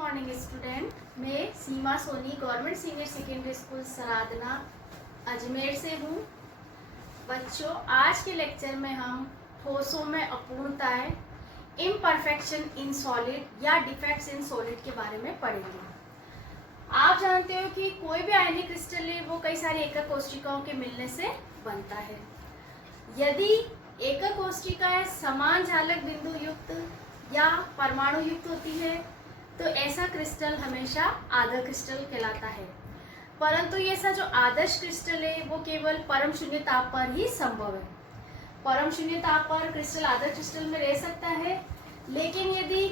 Morning student. मैं Seema Soni government senior secondary school Saradna Ajmer से हूँ। बच्चों, आज के लेक्चर में हम ठोसों में अपूर्णताएं, इम्परफेक्शन इन सॉलिड या डिफेक्ट्स इन सॉलिड के बारे में पढ़ेंगे। आप जानते हो कि कोई भी आयनिक क्रिस्टल है वो कई सारी एकक कोशिकाओं के मिलने से बनता है। यदि एकक कोशिकाएं समान झालक बिंदु युक्त या परमाणु युक्त होती है तो ऐसा क्रिस्टल हमेशा आदर्श क्रिस्टल कहलाता है। परंतु ये ऐसा जो आदर्श क्रिस्टल है वो केवल परम शून्य ताप पर ही संभव है। परम शून्य ताप पर क्रिस्टल आदर्श क्रिस्टल में रह सकता है, लेकिन यदि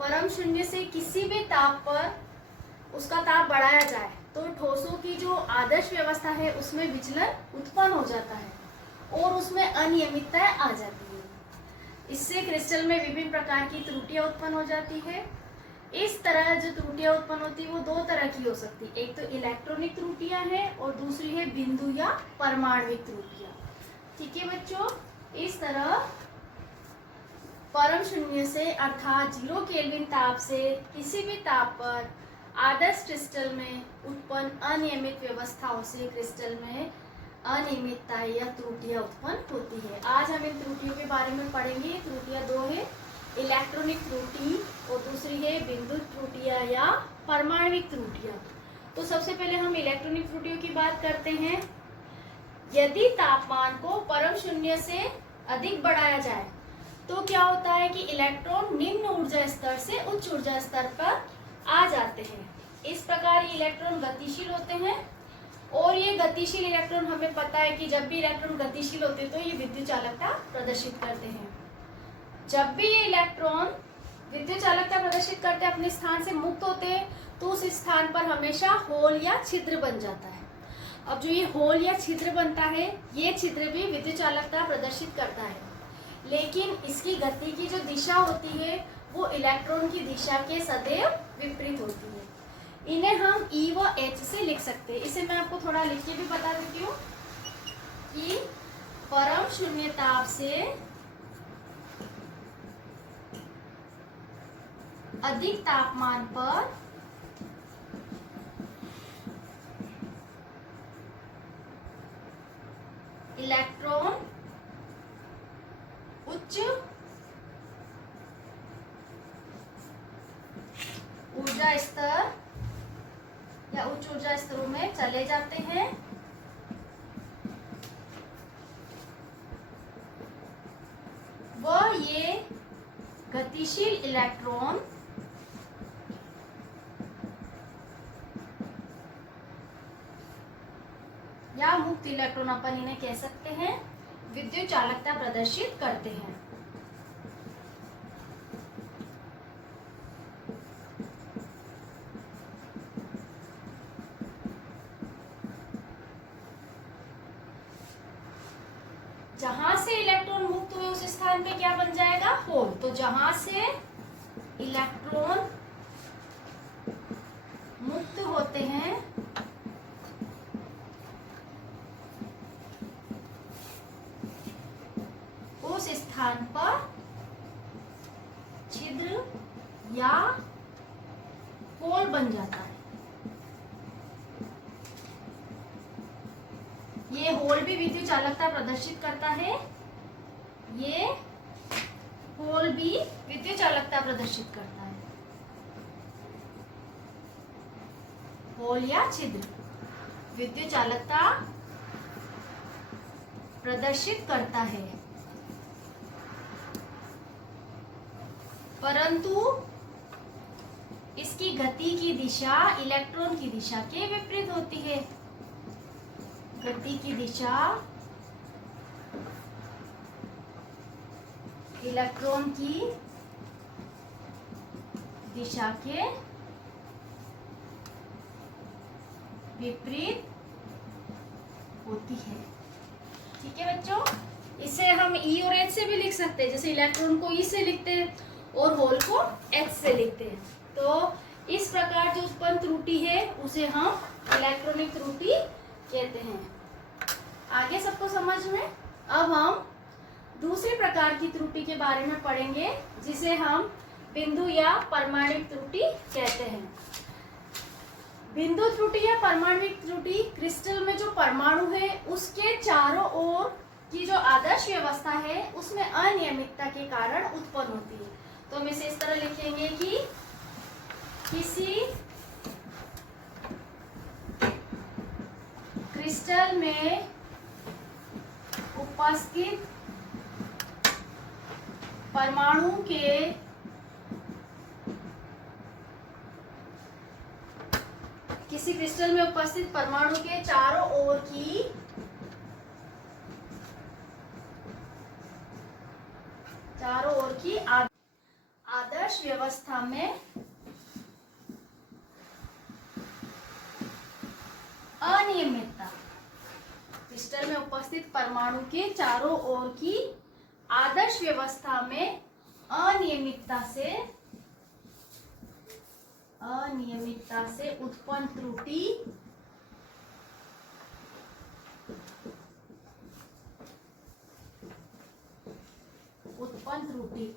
परम शून्य से किसी भी ताप पर उसका ताप बढ़ाया जाए तो ठोसों की जो आदर्श व्यवस्था है उसमें विचलन उत्पन्न हो जाता है और उसमें अनियमितताएं आ जाती है। इससे क्रिस्टल में विभिन्न प्रकार की त्रुटियां उत्पन्न हो जाती है। इस तरह जो त्रुटियां उत्पन्न होती है वो दो तरह की हो सकती है। एक तो इलेक्ट्रॉनिक त्रुटियां हैं और दूसरी है बिंदु या परमाणविक त्रुटियां। ठीक है बच्चों, इस तरह परम शून्य से अर्थात 0 केल्विन ताप से किसी भी ताप पर आदर्श क्रिस्टल में उत्पन्न अनियमित व्यवस्थाओं से क्रिस्टल में अनियमितता या त्रुटियां उत्पन्न होती है। आज हम इन त्रुटियों के बारे में पढ़ेंगे। त्रुटियां दो है, इलेक्ट्रॉनिक त्रुटि और दूसरी है बिंदु त्रुटियां या परमाणविक त्रुटियां। तो सबसे पहले हम इलेक्ट्रॉनिक त्रुटियों की बात करते हैं। यदि तापमान को परम शून्य से अधिक बढ़ाया जाए तो क्या होता है कि इलेक्ट्रॉन निम्न ऊर्जा स्तर से उच्च ऊर्जा स्तर पर आ जाते हैं। इस प्रकार ये इलेक्ट्रॉन गतिशील होते हैं और ये गतिशील इलेक्ट्रॉन, हमें पता है कि जब भी इलेक्ट्रॉन गतिशील होते हैं तो ये विद्युत चालकता प्रदर्शित करते हैं। जब भी ये इलेक्ट्रॉन विद्युत चालकता प्रदर्शित करते अपने स्थान से मुक्त होते हैं तो उस स्थान पर हमेशा होल या छिद्र बन जाता है। अब जो ये होल या छिद्र बनता है, ये छिद्र भी विद्युत चालकता प्रदर्शित करता है, लेकिन इसकी गति की जो दिशा होती है वो इलेक्ट्रॉन की दिशा के सदैव विपरीत होती है। इन्हें हम E व H से लिख सकते हैं। इसे मैं आपको थोड़ा लिख के भी बता देती हूँ कि परम शून्य ताप से अधिक तापमान पर इलेक्ट्रॉन उच्च ऊर्जा स्तर या उच्च ऊर्जा स्तरों में चले जाते हैं व ये गतिशील इलेक्ट्रॉन या मुक्त इलेक्ट्रॉन, अपन इन्हें कह सकते हैं, विद्युत चालकता प्रदर्शित करते हैं। जहां से इलेक्ट्रॉन मुक्त हुए उस स्थान पे क्या बन जाएगा? होल। तो जहां से इलेक्ट्रॉन मुक्त होते हैं उस स्थान पर छिद्र या होल बन जाता है। ये होल भी विद्युत चालकता प्रदर्शित करता है, ये होल भी विद्युत चालकता प्रदर्शित करता है। होल या छिद्र विद्युत चालकता प्रदर्शित करता है, परंतु इसकी गति की दिशा इलेक्ट्रॉन की दिशा के विपरीत होती है। गति की दिशा इलेक्ट्रॉन की दिशा के विपरीत होती है। ठीक है बच्चों, इसे हम E और H से भी लिख सकते हैं। जैसे इलेक्ट्रॉन को E से लिखते हैं और होल को H से लिखते हैं। तो इस प्रकार जो उत्पन्न त्रुटि है उसे हम इलेक्ट्रॉनिक त्रुटि कहते हैं। आगे सबको समझ में? अब हम दूसरे प्रकार की त्रुटि के बारे में पढ़ेंगे जिसे हम बिंदु या परमाणुक त्रुटि कहते हैं। बिंदु त्रुटि या परमाणुक त्रुटि क्रिस्टल में जो परमाणु है उसके चारों ओर की जो आदर्श व्यवस्था है उसमें अनियमितता के कारण उत्पन्न होती है। तो हम इसे इस तरह लिखेंगे कि किसी क्रिस्टल में उपस्थित परमाणु के चारों ओर की आदर्श व्यवस्था में अनियमितता, क्रिस्टल में उपस्थित परमाणु के चारों ओर की आदर्श व्यवस्था में अनियमितता से उत्पन्न त्रुटि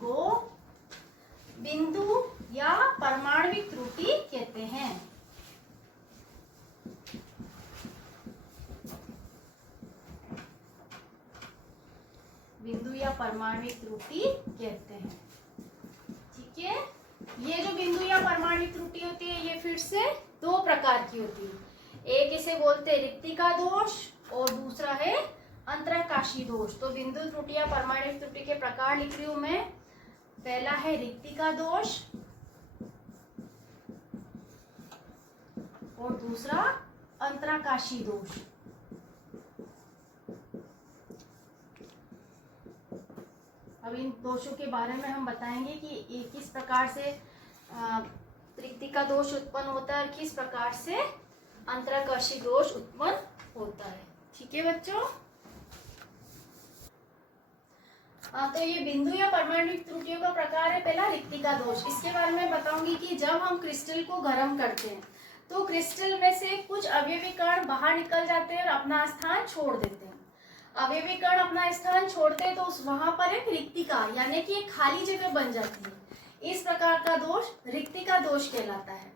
को बिंदु या परमाणुक त्रुटि कहते हैं। बिंदु या परमाणुक त्रुटि कहते हैं। ठीक है, ये जो बिंदु या परमाणुक त्रुटि होती है ये फिर से दो प्रकार की होती है। एक इसे बोलते हैं रिक्तिका दोष और दूसरा है अंतराकाशी दोष। तो बिंदु त्रुटि या परमाणुक त्रुटि के प्रकार लिख रही हूं मैं। पहला है रिक्तिका दोष और दूसरा अंतराकाशी दोष। अब इन दोषों के बारे में हम बताएंगे कि किस प्रकार से रिक्तिका दोष उत्पन्न होता है और किस प्रकार से अंतराकाशी दोष उत्पन्न होता है। ठीक है बच्चों, तो ये बिंदु या परमाणुक त्रुटियों का प्रकार है पहला रिक्तिका दोष। इसके बारे में बताऊंगी कि जब हम क्रिस्टल को गर्म करते हैं तो क्रिस्टल में से कुछ अवयवी कण बाहर निकल जाते हैं और अपना स्थान छोड़ देते हैं। अवयवी कण अपना स्थान छोड़ते हैं तो वहां पर एक रिक्तिका यानी कि एक खाली जगह बन जाती है। इस प्रकार का दोष रिक्तिका दोष कहलाता है।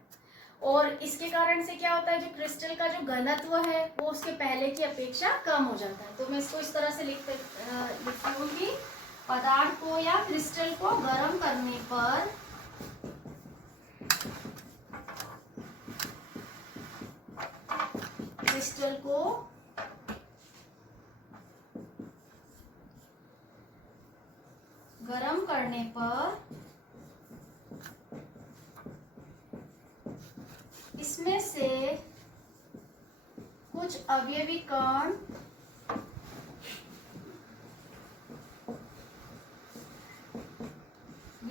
और इसके कारण से क्या होता है, जो क्रिस्टल का जो घनत्व है वो उसके पहले की अपेक्षा कम हो जाता है। तो मैं इसको इस तरह से लिखती हूँ कि पदार्थ को या क्रिस्टल को गर्म करने पर क्रिस्टल को गर्म करने पर इसमें से कुछ अवयवी कण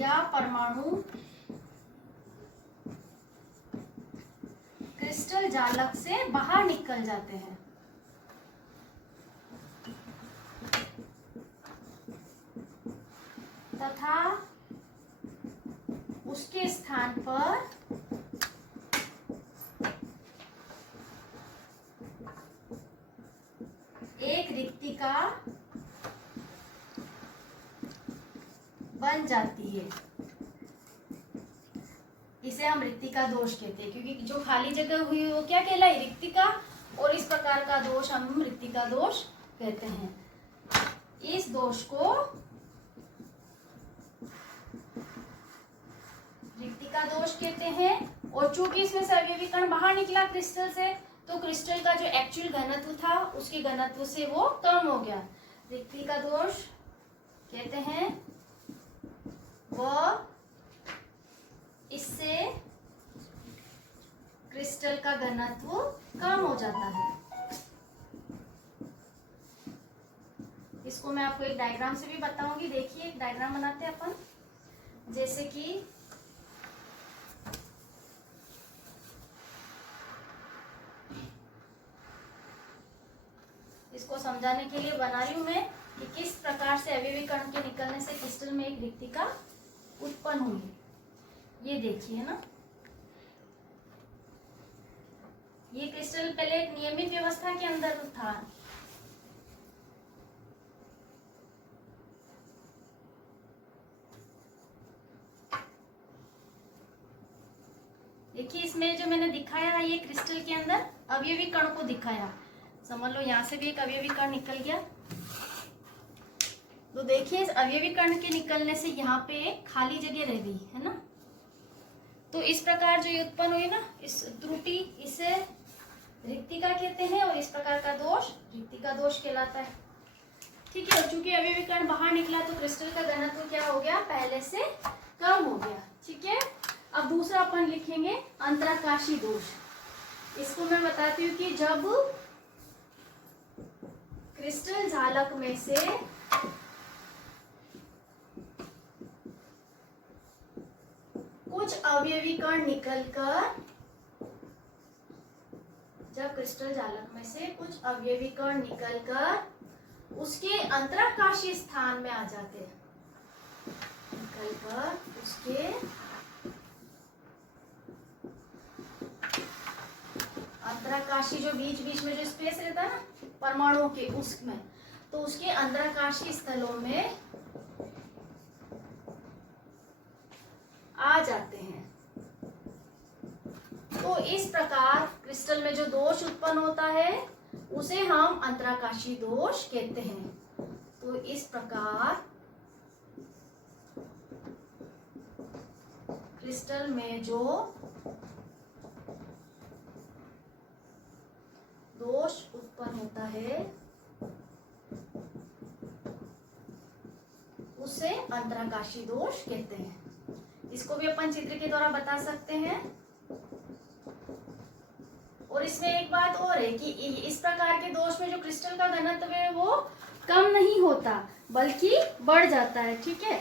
या परमाणु क्रिस्टल जालक से बाहर निकल जाते हैं तथा उसके स्थान पर एक रिक्तिका बन जाती है। इसे हम रिक्तिका दोष कहते हैं क्योंकि जो खाली जगह हुई वो क्या कहलाई, रिक्तिका। और इस प्रकार का दोष हम रिक्तिका दोष कहते हैं। इस दोष को रिक्तिका दोष कहते हैं। और चूंकि इसमें से अवयवी कण बाहर निकला क्रिस्टल से तो क्रिस्टल का जो एक्चुअल घनत्व था उसके घनत्व से वो कम हो गया। रिक्तिका दोष कहते हैं वह इससे क्रिस्टल का घनत्व कम हो जाता है। इसको मैं आपको एक डायग्राम से भी बताऊंगी। देखिए एक डायग्राम बनाते हैं अपन, जैसे कि इसको समझाने के लिए बना रही हूं मैं कि किस प्रकार से अवयवी कण के निकलने से क्रिस्टल में एक रिक्तिका उत्पन्न हुई। ये देखिए ना, ये क्रिस्टल पहले एक नियमित व्यवस्था के अंदर था। देखिए इसमें जो मैंने दिखाया है ये क्रिस्टल के अंदर अवयवी कण को दिखाया, समझ लो यहाँ से भी एक अवयवी कण निकल गया। तो देखिए इस अवयवी कण के निकलने से यहाँ पे एक खाली जगह रह गई है ना। तो इस प्रकार जो ये उत्पन्न हुई ना इस त्रुटि, इसे रिक्तिका कहते हैं और इस प्रकार का दोष रिक्तिका दोष कहलाता है। ठीक है, चूंकि अवयवी कण बाहर निकला तो क्रिस्टल का घनत्व क्या हो गया, पहले से कम हो गया। ठीक है, अब दूसरा अपन लिखेंगे अंतराकाशी दोष। इसको मैं बताती हूँ कि जब क्रिस्टल झालक में से कुछ अवयवी कण निकलकर, जब क्रिस्टल झालक में से कुछ अवयवी कण निकलकर उसके अंतराकाशी स्थान में आ जाते हैं, निकलकर उसके अंतराकाशी जो बीच बीच में जो स्पेस रहता है ना परमाणुओं के, उसमें तो उसके अंतराकाशी स्थलों में आ जाते हैं। तो इस प्रकार क्रिस्टल में जो दोष उत्पन्न होता है उसे हम अंतराकाशी दोष कहते हैं। तो इस प्रकार क्रिस्टल में जो दोष उत्पन्न होता है उसे अंतराकाशी दोष कहते हैं। इसको भी अपन चित्र के द्वारा बता सकते हैं। और इसमें एक बात और है कि इस प्रकार के दोष में जो क्रिस्टल का घनत्व है वो कम नहीं होता बल्कि बढ़ जाता है। ठीक है,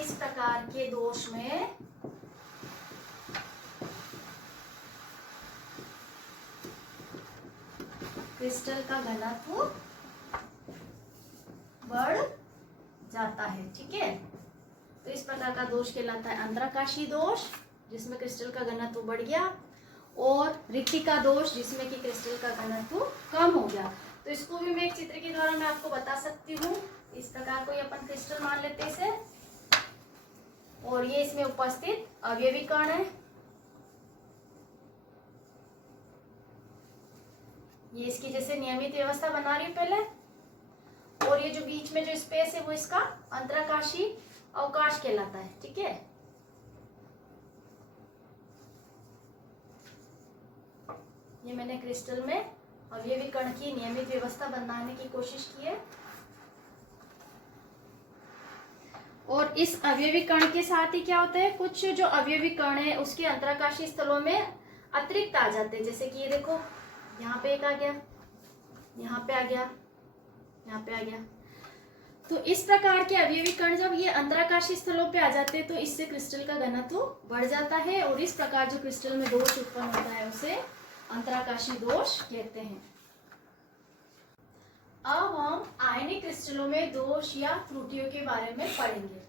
इस प्रकार के दोष में क्रिस्टल का घनत्व बढ़ जाता है। ठीक है, तो इस प्रकार का दोष कहलाता है अंतराकाशी दोष, जिसमें क्रिस्टल का घनत्व बढ़ गया, और रिक्तिका दोष जिसमें कि क्रिस्टल का घनत्व कम हो गया। तो इसको भी मैं एक चित्र के द्वारा मैं आपको बता सकती हूँ। इस प्रकार को अपन क्रिस्टल मान लेते हैं इसे, और ये इसमें उपस्थित अवयवी कण है। ये इसकी जैसे नियमित व्यवस्था बना रही हूँ पहले, और ये जो बीच में जो स्पेस है वो इसका अंतराकाशी अवकाश कहलाता है। ठीक है, ये मैंने क्रिस्टल में अवयवी कण की नियमित व्यवस्था बनाने की कोशिश की है। और इस अवयवी कण के साथ ही क्या होता है, कुछ जो अवयवी कण है उसके अंतराकाशी स्थलों में अतिरिक्त आ जाते हैं। जैसे कि ये देखो यहाँ पे एक आ गया, यहाँ पे आ गया, यहाँ पे आ गया। तो इस प्रकार के अवयवी कण जब ये अंतराकाशी स्थलों पे आ जाते हैं तो इससे क्रिस्टल का घनत्व बढ़ जाता है, और इस प्रकार जो क्रिस्टल में दोष उत्पन्न होता है उसे अंतराकाशी दोष कहते हैं। अब हम आयनिक क्रिस्टलों में दोष या त्रुटियों के बारे में पढ़ेंगे।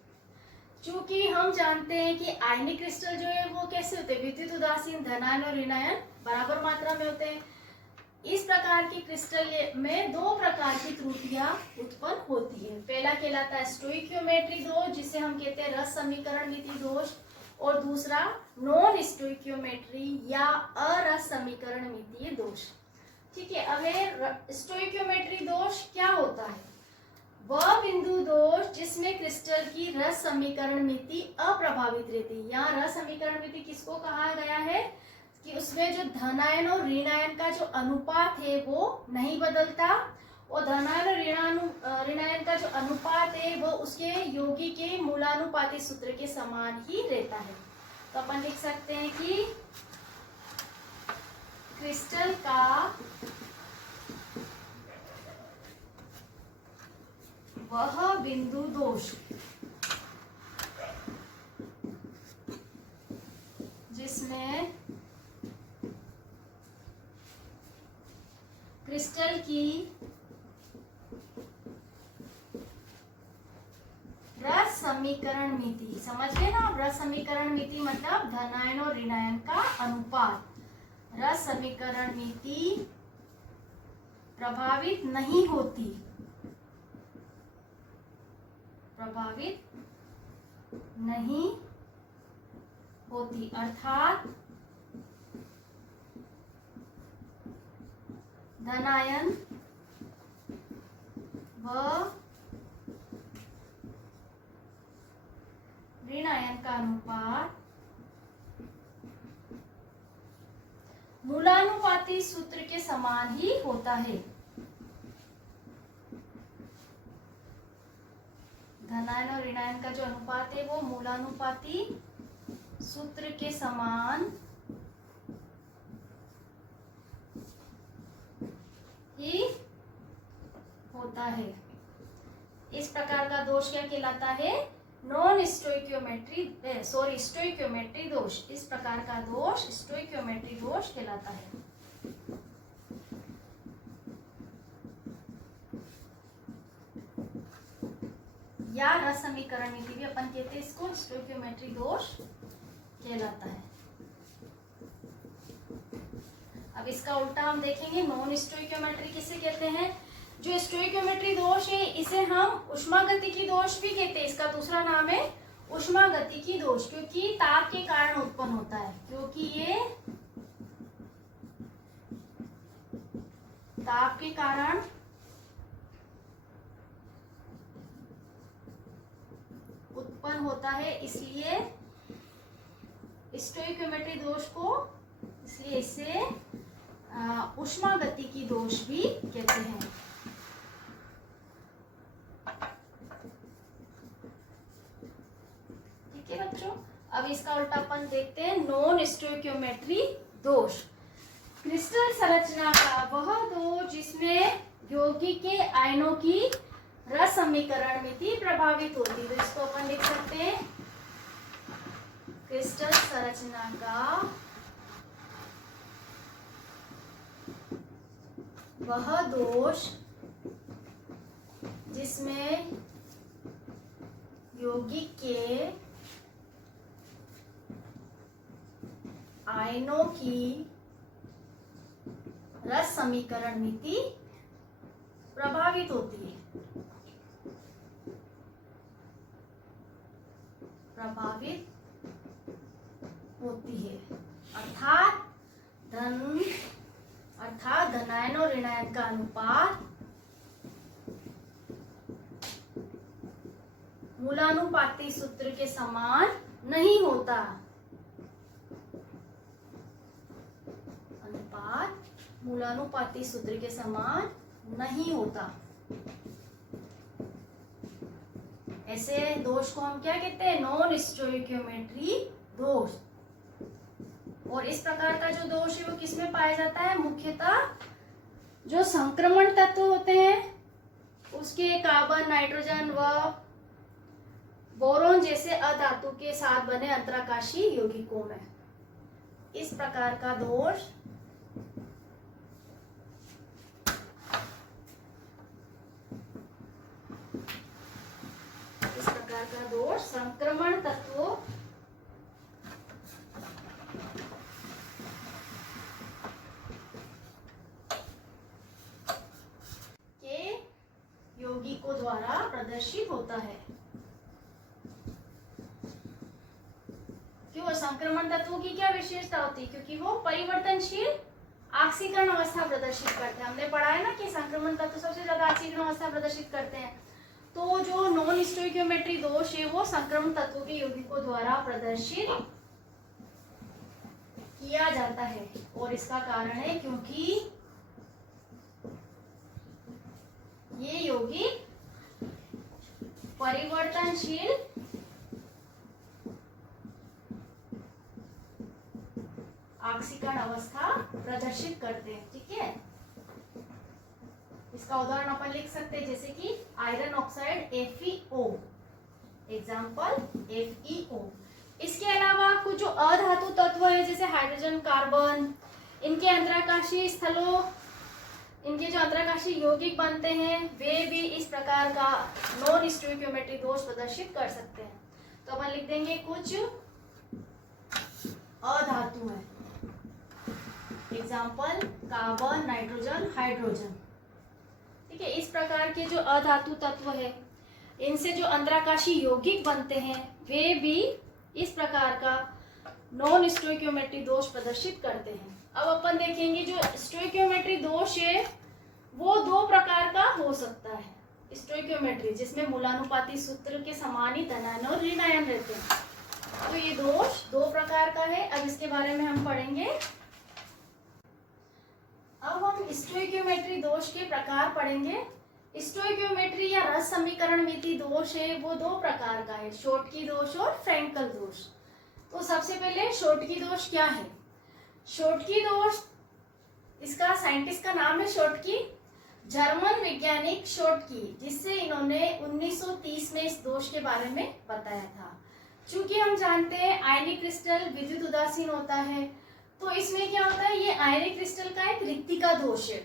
चूंकि हम जानते हैं कि आयनिक क्रिस्टल जो है वो कैसे होते हैं, विद्युत उदासीन, धनायन और ऋणायन बराबर मात्रा में होते हैं। इस प्रकार की क्रिस्टल में दो प्रकार की त्रुटियां उत्पन्न होती है। पहला कहलाता है स्टोइकियोमेट्री दोष, जिसे हम कहते हैं रस समीकरण मिति दोष, और दूसरा नॉन स्टोइकियोमेट्री या अरस समीकरण मितीय दोष। ठीक है, अब स्टोइकियोमेट्री दोष क्या होता है, वह बिंदु दोष जिसमें क्रिस्टल की रस समीकरण मिति अप्रभावित रहती है। यहाँ रस समीकरण मिति किसको कहा गया है कि उसमें जो धनायन और ऋणायन का जो अनुपात है वो नहीं बदलता, और धनायन और ऋणायन का जो अनुपात है वो उसके योगी के मूलानुपाती सूत्र के समान ही रहता है। तो अपन लिख सकते हैं कि क्रिस्टल का वह बिंदु दोष जिसमें क्रिस्टल की रस समीकरण मिति, समझ गए ना। रस समीकरण मिति मतलब धनायन और ऋणायन का अनुपात। रस समीकरण मिति प्रभावित नहीं होती, प्रभावित नहीं होती, अर्थात धनायन व ऋणायन का अनुपात मूलानुपाती सूत्र के समान ही होता है। धनायन और ऋणायन का जो अनुपात है वो मूलानुपाती सूत्र के समान ही होता है। इस प्रकार का दोष क्या कहलाता है? नॉन स्टोइकियोमेट्री स्टोइकियोमेट्री दोष। इस प्रकार का दोष स्टोइकियोमेट्री दोष कहलाता है। या रस समीकरण नीति भी अपन कहते हैं इसको, स्टोइकियोमेट्री दोष कहलाता है। अब इसका उल्टा हम देखेंगे, नॉन स्टोइकियोमेट्री किसे कहते हैं? जो स्टोइकियोमेट्री दोष है इसे हम ऊष्मागतिकी दोष भी कहते हैं। इसका दूसरा नाम है ऊष्मागतिकी दोष, क्योंकि ताप के कारण उत्पन्न होता है। क्योंकि ये ताप के कारण उत्पन्न होता है, इसलिए स्टोइकियोमेट्री दोष को, इसलिए इसे ऊष्मागतिकी दोष भी कहते हैं। ठीक है बच्चों, अब इसका उल्टा अपन देखते हैं, नॉन स्टोइकियोमेट्री दोष। क्रिस्टल संरचना का वह दोष जिसमें यौगिक के आयनों की रस समीकरण मिति प्रभावित होती है। तो इसको अपन लिख सकते हैं, क्रिस्टल संरचना का वह दोष जिसमें यौगिक के आयनों की रस समीकरण मिति प्रभावित होती है। प्रभावित होती है, अर्थात धनायन और ऋणायन का अनुपात मूलानुपाती सूत्र के समान नहीं होता। अनुपात मूलानुपाती सूत्र के समान नहीं होता। ऐसे दोष को हम क्या कहते हैं? नॉन स्टोइकियोमेट्री दोष। और इस प्रकार का जो दोष है वो किसमें पाया जाता है? मुख्यतः जो संक्रमण तत्व होते हैं उसके कार्बन, नाइट्रोजन व बोरोन जैसे अधातु के साथ बने अंतराकाशी यौगिकों में। इस प्रकार का दोष संक्रमण तत्वों के यौगिकों द्वारा प्रदर्शित होता है। क्यों? संक्रमण तत्वों की क्या विशेषता होती है? क्योंकि वो परिवर्तनशील ऑक्सीकरण अवस्था प्रदर्शित करते हैं। हमने पढ़ा है ना कि संक्रमण तत्व सबसे ज्यादा ऑक्सीकरण अवस्था प्रदर्शित करते हैं। तो जो नॉन स्टोइकियोमेट्री दोष है वो संक्रमण तत्वों के यौगिकों द्वारा प्रदर्शित किया जाता है। और इसका कारण है क्योंकि ये यौगिक परिवर्तनशील ऑक्सीकरण अवस्था प्रदर्शित करते हैं। ठीक है, इसका उदाहरण अपन लिख सकते हैं, जैसे कि iron oxide FeO, example FeO। इसके अलावा कुछ जो अधातु तत्व है जैसे हाइड्रोजन, कार्बन, इनके अंतराकाशी स्थलों, इनके जो अंतराकाशी यौगिक बनते हैं वे भी इस प्रकार का नॉन स्टोइकियोमेट्री दोष प्रदर्शित कर सकते हैं। तो अपन लिख देंगे कुछ अधातु है, एग्जाम्पल कार्बन, नाइट्रोजन, हाइड्रोजन। ठीक है, इस प्रकार के जो अधातु तत्व है इनसे जो अंतराकाशी यौगिक बनते हैं वे भी इस प्रकार का नॉन स्टोइकियोमेट्री दोष प्रदर्शित करते हैं। अब अपन देखेंगे जो स्टोइकियोमेट्री दोष है वो दो प्रकार का हो सकता है। स्टोइकियोमेट्री जिसमें मूलानुपाती सूत्र के समान ही धनायन और ऋणायन रहते हैं, तो ये दोष दो प्रकार का है। अब इसके बारे में हम पढ़ेंगे। अब हम स्टोइकियोमेट्री दोष के प्रकार पढ़ेंगे। स्टोइकियोमेट्री या रस समीकरण मिति दोष है वो दो प्रकार का है, शोटकी दोष और फ्रेंकल दोष। तो सबसे पहले शोटकी दोष क्या है? शोटकी दोष, इसका साइंटिस्ट का नाम है शोटकी, जर्मन वैज्ञानिक शोटकी, जिससे इन्होंने 1930 में इस दोष के बारे में बताया था। चूंकि हम जानते हैं आयनिक क्रिस्टल विद्युत उदासीन होता है, तो इसमें क्या होता है, ये आयनिक क्रिस्टल का एक रिक्तिका दोष है।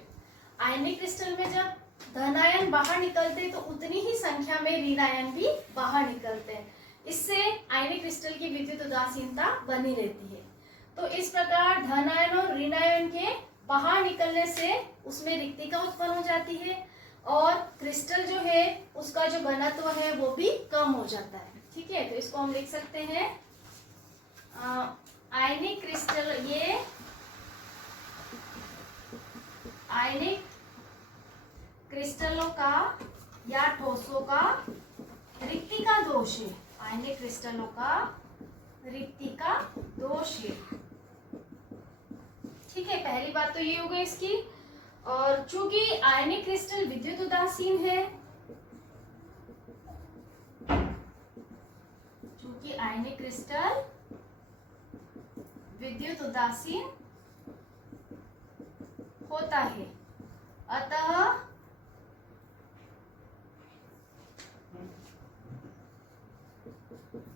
आयनिक क्रिस्टल में जब धनायन बाहर निकलते तो उतनी ही संख्या में ऋणायन भी बाहर निकलते हैं, इससे आयनिक क्रिस्टल की विद्युत उदासीनता बनी रहती है। तो इस प्रकार धनायन और ऋणायन के बाहर निकलने से उसमें रिक्तिका उत्पन्न हो जाती है और क्रिस्टल जो है उसका जो घनत्व है वो भी कम हो जाता है। ठीक है, तो इसको हम लिख सकते हैं आयनिक क्रिस्टल, ये आयनिक क्रिस्टलों का या ठोसों का रिक्तिका दोष है। आयनिक क्रिस्टलों का रिक्तिका दोष है। ठीक है, पहली बात तो ये हो गई इसकी। और चूंकि आयनिक क्रिस्टल विद्युत उदासीन है, चूंकि आयनिक क्रिस्टल विद्युत उदासीन होता है, अतः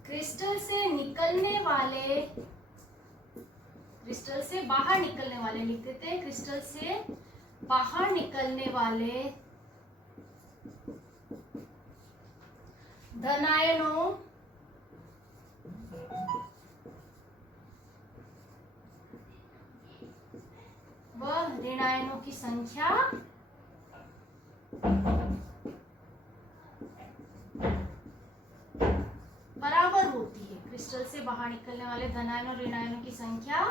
क्रिस्टल से निकलने वाले, क्रिस्टल से बाहर निकलने वाले, लिख देते हैं क्रिस्टल से बाहर निकलने वाले धनायनों व ऋणायनों की संख्या बराबर होती है। क्रिस्टल से बाहर निकलने वाले धनायन और ऋणायनों की संख्या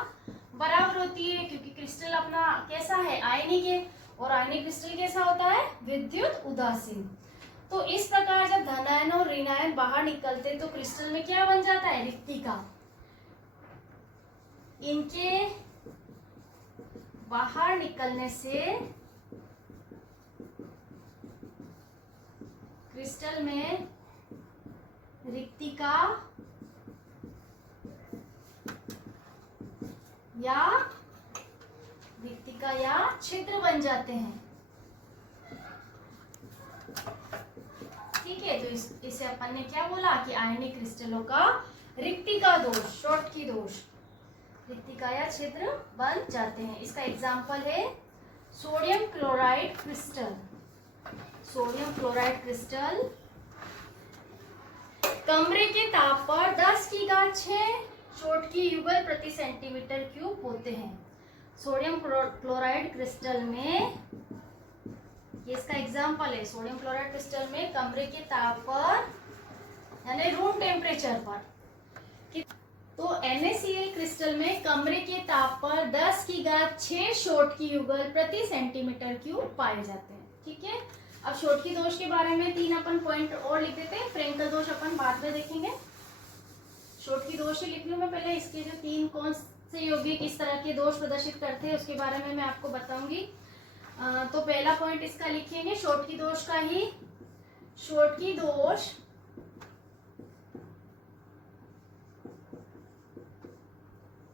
बराबर होती है, क्योंकि क्रिस्टल अपना कैसा है, आयनिक है, और आयनिक क्रिस्टल कैसा होता है, विद्युत उदासीन। तो इस प्रकार जब धनायन और ऋणायन बाहर निकलते तो क्रिस्टल में क्या बन जाता है, रिक्तिका। इनके बाहर निकलने से क्रिस्टल में रिक्तिका या छिद्र बन जाते हैं। ठीक है, तो इसे अपन ने क्या बोला कि आयनिक क्रिस्टलों का रिक्तिका दोष, शॉटकी दोष, रिक्तिका या छिद्र बन जाते हैं। इसका एग्जाम्पल है sodium chloride crystal. Sodium chloride crystal कमरे के ताप पर 10⁻6 शॉटकी युगल प्रति सेंटीमीटर क्यूब होते हैं। सोडियम क्लोराइड क्रिस्टल में, ये इसका एग्जाम्पल है, सोडियम क्लोराइड क्रिस्टल में कमरे के ताप पर यानी रूम टेम्परेचर पर, तो NaCl क्रिस्टल में कमरे के ताप पर 10⁻6 शॉटकी युगल प्रति सेंटीमीटर क्यूब पाए जाते हैं। ठीक है, अब शॉटकी दोष के बारे में 3 अपन पॉइंट और लिख देते हैं, फ्रेंकल दोष अपन बाद में देखेंगे। शॉटकी दोष लिख लूं मैं पहले, इसके जो 3 कौन से यौगिक इस तरह के दोष प्रदर्शित करते हैं उसके बारे में मैं आपको बताऊंगी। तो पहला पॉइंट इसका लिखेंगे शॉटकी दोष का ही, शॉटकी दोष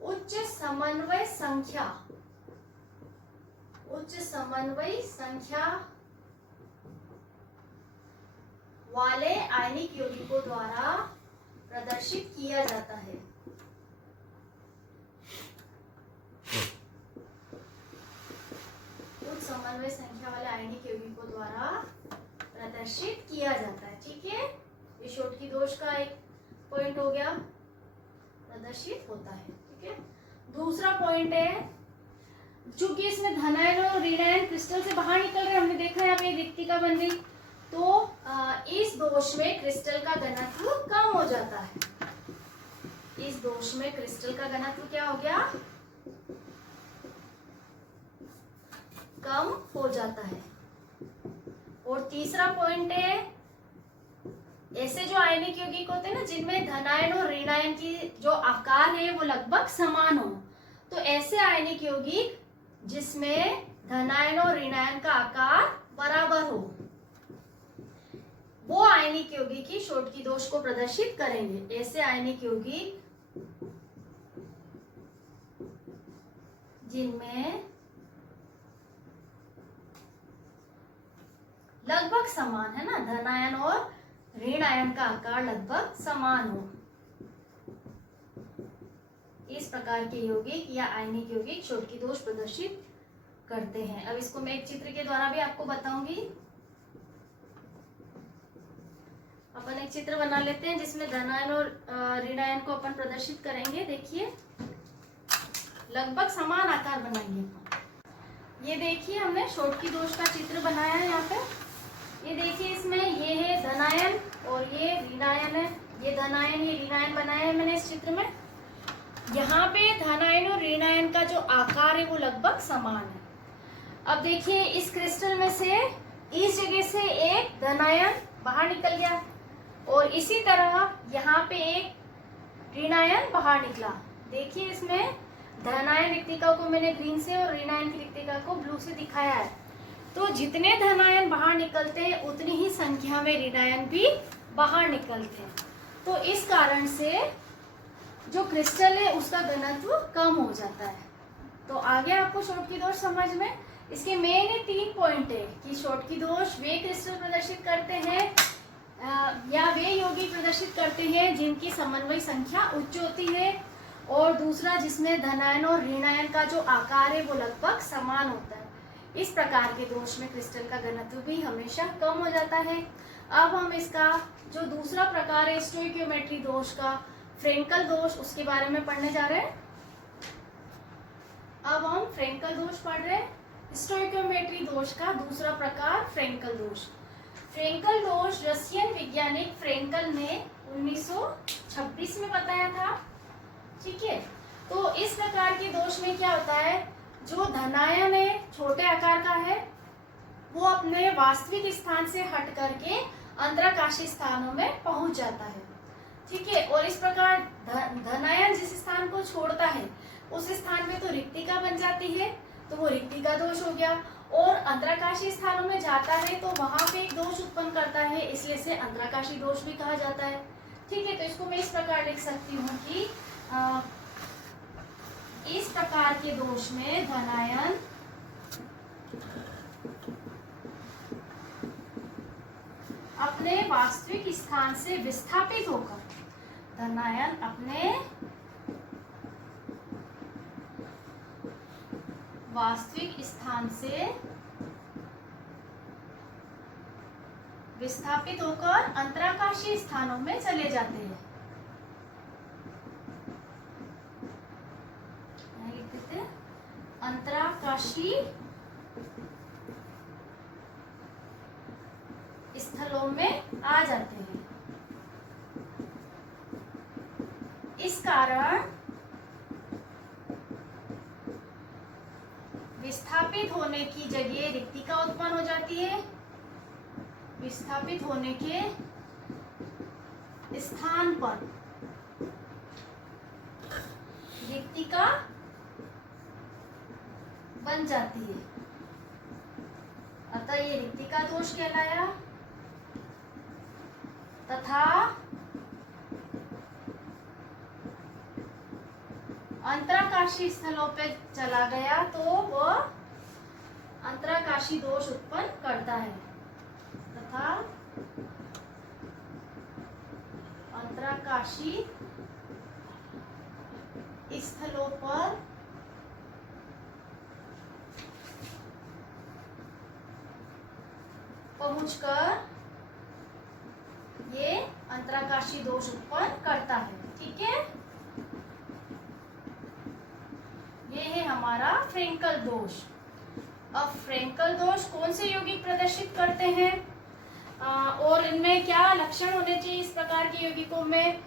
उच्च समन्वय संख्या, उच्च समन्वय संख्या वाले आयनिक यौगिकों द्वारा प्रदर्शित किया जाता है। उच्च समन्वय संख्या वाले आयनिक यौगिकों द्वारा प्रदर्शित किया जाता है। ठीक है, ये शॉटकी दोष का एक पॉइंट हो गया, प्रदर्शित होता है। ठीक है, दूसरा पॉइंट है, चूंकि इसमें धनायन और ऋणायन क्रिस्टल से बाहर निकल रहे, हमने देखा यहाँ पे रिक्तिका बन गई, तो इस दोष में क्रिस्टल का घनत्व कम हो जाता है। इस दोष में क्रिस्टल का घनत्व क्या हो गया, कम हो जाता है। और तीसरा पॉइंट है, ऐसे जो आयनिक यौगिक होते हैं ना जिनमें धनायन और ऋणायन की जो आकार है वो लगभग समान हो, तो ऐसे आयनिक यौगिक जिसमें धनायन और ऋणायन का आकार बराबर हो, वो आयनिक यौगिक ही शोटकी दोष को प्रदर्शित करेंगे। ऐसे आयनिक यौगिक जिनमें लगभग समान है ना, धनायन और ऋण आयन का आकार लगभग समान हो, इस प्रकार के यौगिक या आयनिक यौगिक शोटकी दोष प्रदर्शित करते हैं। अब इसको मैं एक चित्र के द्वारा भी आपको बताऊंगी। अपन एक चित्र बना लेते हैं जिसमें धनायन और ऋण आयन को अपन प्रदर्शित करेंगे। देखिए, लगभग समान आकार बनाएंगे अपन। ये देखिए, हमने शोटकी दोष का चित्र बनाया है यहाँ पे। ये देखिए, इसमें ये है धनायन और ये ऋणायन है। ये धनायन, ये ऋणायन बनाया है मैंने इस चित्र में। यहाँ पे धनायन और ऋणायन का जो आकार है वो लगभग समान है। अब देखिए, इस क्रिस्टल में से इस जगह से एक धनायन बाहर निकल गया और इसी तरह यहाँ पे एक ऋणायन बाहर निकला। देखिए, इसमें धनायन रिक्तिका को मैंने ग्रीन से और ऋणायन की रिक्तिका को ब्लू से दिखाया है। तो जितने धनायन बाहर निकलते हैं उतनी ही संख्या में ऋणायन भी बाहर निकलते हैं। तो इस कारण से जो क्रिस्टल है उसका घनत्व कम हो जाता है। तो आगे आपको शोटकी दोष समझ में, इसके मेन 3 पॉइंट है कि शोटकी दोष वे क्रिस्टल प्रदर्शित करते हैं या वे यौगिक प्रदर्शित करते हैं जिनकी समन्वय संख्या उच्च होती है, और दूसरा जिसमें धनायन और ऋणायन का जो आकार है वो लगभग समान होता है। इस प्रकार के दोष में क्रिस्टल का घनत्व भी हमेशा कम हो जाता है। अब हम इसका जो दूसरा प्रकार है स्टोइकियोमेट्री दोष का, फ्रेंकल दोष, उसके बारे में पढ़ने जा रहे हैं। अब हम फ्रेंकल दोष पढ़ रहे हैं। स्टोइकियोमेट्री दोष का दूसरा प्रकार फ्रेंकल दोष। फ्रेंकल दोष रशियन वैज्ञानिक फ्रेंकल ने 1926 में बताया था। ठीक है, तो इस प्रकार के दोष में क्या होता है, जो धनायन है छोटे आकार का है वो अपने वास्तविक स्थान से हट करके अंतराकाशी स्थानों में पहुंच जाता है। ठीक है, और इस प्रकार धनायन जिस स्थान को छोड़ता है उस स्थान में तो रिक्तिका बन जाती है, तो वो रिक्तिका दोष हो गया। और अंतराकाशी स्थानों में जाता है तो वहां पे एक दोष उत्पन्न करता है, इसलिए से अंतराकाशी दोष भी कहा जाता है। ठीक है, तो इसको मैं इस प्रकार लिख सकती हूँ कि इस प्रकार के दोष में धनायन अपने वास्तविक स्थान से विस्थापित होकर, धनायन अपने वास्तविक स्थान से विस्थापित होकर अंतराकाशी स्थानों में चले जाते हैं। अंतराकाशी स्थलों में आ जाते हैं। इस कारण विस्थापित होने की जगह रिक्तिका उत्पन्न हो जाती है। विस्थापित होने के स्थान पर रिक्तिका बन जाती है, अतः ये रिक्तिका दोष कहलाया। तथा अंतराकाशी स्थलों पे चला गया तो वह अंतराकाशी दोष उत्पन्न करता है। तथा अंतराकाशी स्थलों पर पहुंचकर ये अंतराकाशी दोष उत्पन्न करता है। ठीक है, ये है हमारा फ्रेंकल दोष। अब फ्रेंकल दोष कौन से यौगिक प्रदर्शित करते हैं? और इनमें क्या लक्षण होने चाहिए इस प्रकार के यौगिकों में,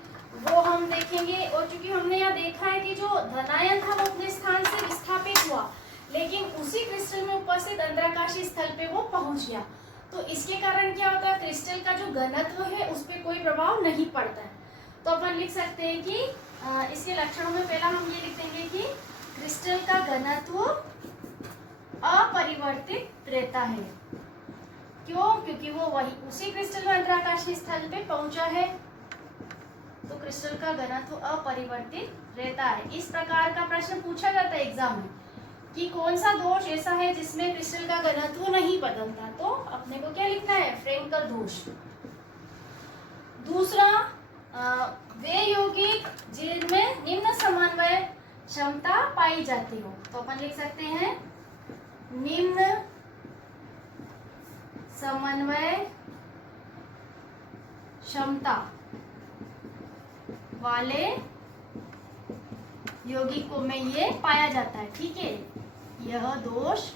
वो हम देखेंगे। और चूंकि हमने यहाँ देखा है कि जो धनायन था वो अपने स्थान से विस्थापित हुआ, लेकिन उसी क्रिस्टल में उपस्थित अंतराकाशीय स्थल पे वो पहुंच गया, तो इसके कारण क्या होता है, क्रिस्टल का जो घनत्व है उस पर कोई प्रभाव नहीं पड़ता है। तो अपन लिख सकते हैं कि इसके लक्षणों में पहला हम ये लिख देंगे कि क्रिस्टल का घनत्व अपरिवर्तित रहता है। क्यों? क्योंकि वो वही उसी क्रिस्टल में अंतराकाशीय स्थल पे पहुंचा है, तो क्रिस्टल का घनत्व अपरिवर्तित रहता है। इस प्रकार का प्रश्न पूछा जाता है एग्जाम में कि कौन सा दोष ऐसा है जिसमें क्रिस्टल का घनत्व नहीं बदलता, तो अपने को क्या लिखना है, फ्रेंकल दोष। दूसरा, वे यौगिक जिनमें निम्न समन्वय क्षमता पाई जाती हो, तो अपन लिख सकते हैं निम्न समन्वय क्षमता वाले यौगिकों में ये पाया जाता है। ठीक है, यह दोष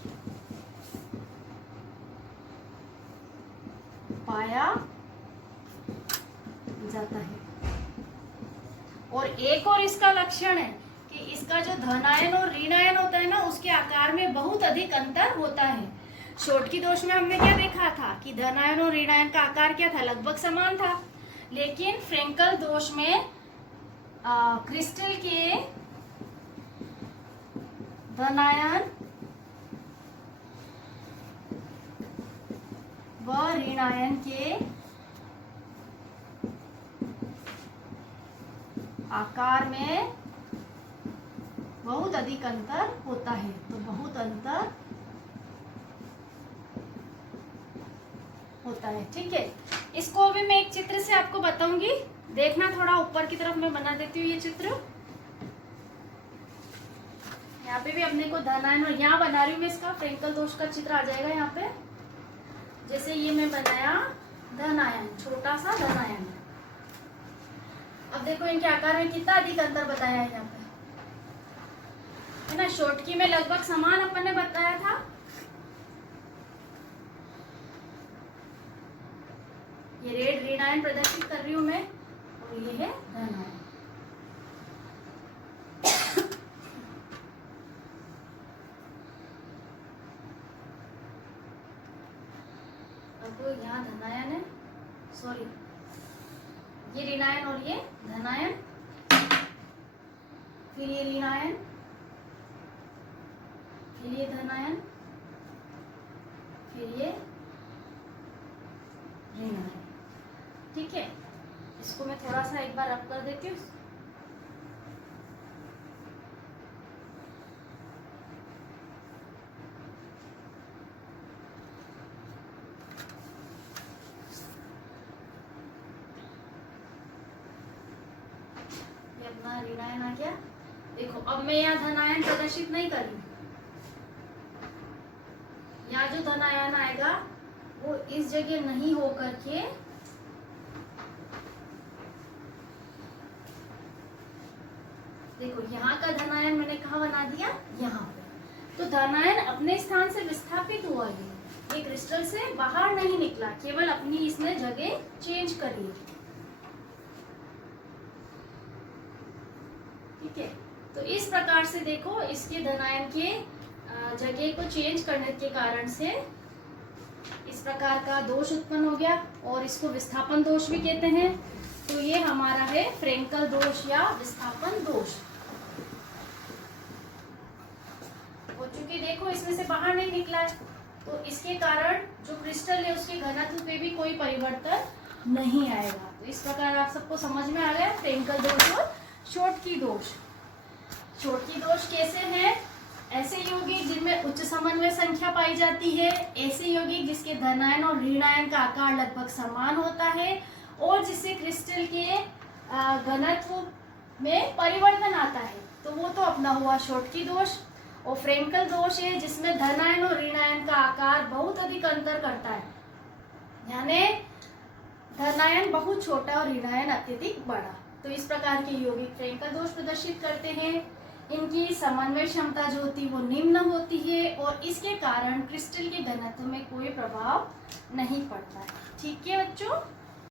पाया जाता है। और एक और इसका लक्षण है कि इसका जो धनायन और ऋणायन होता है ना, उसके आकार में बहुत अधिक अंतर होता है। शॉर्टकी दोष में हमने क्या देखा था कि धनायन और ऋणायन का आकार क्या था, लगभग समान था। लेकिन फ्रेंकल दोष में क्रिस्टल के धनायन व ऋणायन के आकार में बहुत अधिक अंतर होता है। तो बहुत अंतर होता है। ठीक है, इसको भी मैं एक चित्र से आपको बताऊंगी, देखना थोड़ा ऊपर की तरफ मैं बना देती हूँ ये चित्र। यहाँ पे भी अपने को धनायन, और यहाँ बना रही हूँ मैं इसका फ्रेंकल दोष का चित्र आ जाएगा यहाँ पे। जैसे ये मैं बनाया धनायन, छोटा सा धनायन। अब देखो इनके आकार में कितना अधिक अंतर बताया है यहाँ पे, है ना। शॉर्टकी में लगभग समान अपन ने बताया था। ये रेड ऋणायन प्रदर्शित कर रही हूं मैं, और ये है धनायन। अब यहाँ धनायन है, सॉरी ये ऋणायन और ये धनायन, फिर ये ऋणायन, फिर ये धनायन, फिर ये ऋणायन। ठीक है, इसको मैं थोड़ा सा एक बार रब कर देती हूँ। ये अपना ऋणायन आ गया। देखो अब मैं यहाँ धनायन प्रदर्शित नहीं कर रही, यहाँ जो धनायन आएगा वो इस जगह नहीं हो करके देखो यहाँ का धनायन मैंने कहाँ बना दिया, यहाँ पे। तो धनायन अपने स्थान से विस्थापित हुआ है, ये क्रिस्टल से बाहर नहीं निकला, केवल अपनी इसने जगह चेंज करी। ठीक है, तो इस प्रकार से देखो इसके धनायन के जगह को चेंज करने के कारण से इस प्रकार का दोष उत्पन्न हो गया, और इसको विस्थापन दोष भी कहते हैं। तो ये हमारा है फ्रेंकल दोष या विस्थापन दोष। और चूंकि देखो इसमें से बाहर नहीं निकला है, तो इसके कारण जो क्रिस्टल है उसके घनत्व पे भी कोई परिवर्तन नहीं आएगा। तो इस प्रकार आप सबको समझ में आ गया फ्रेंकल दोष और शॉर्टकी दोष। शॉर्टकी दोष कैसे हैं? ऐसे यौगिक जिनमें उच्च समन्वय संख्या पाई जाती है, ऐसे यौगिक जिसके धनायन और ऋणायन का आकार लगभग समान होता है, और जिससे क्रिस्टल के घनत्व में परिवर्तन आता है, तो वो तो अपना हुआ शॉर्टकी दोष। और फ्रेंकल दोष है जिसमें धनायन और ऋणायन का आकार बहुत अधिक अंतर करता है, यानी धनायन बहुत छोटा और ऋणायन अत्यधिक बड़ा। तो इस प्रकार के यौगिक फ्रेंकल दोष प्रदर्शित करते हैं। इनकी समन्वय क्षमता जो होती है वो निम्न होती है और इसके कारण क्रिस्टल के घनत्व में कोई प्रभाव नहीं पड़ता है। ठीक है बच्चों।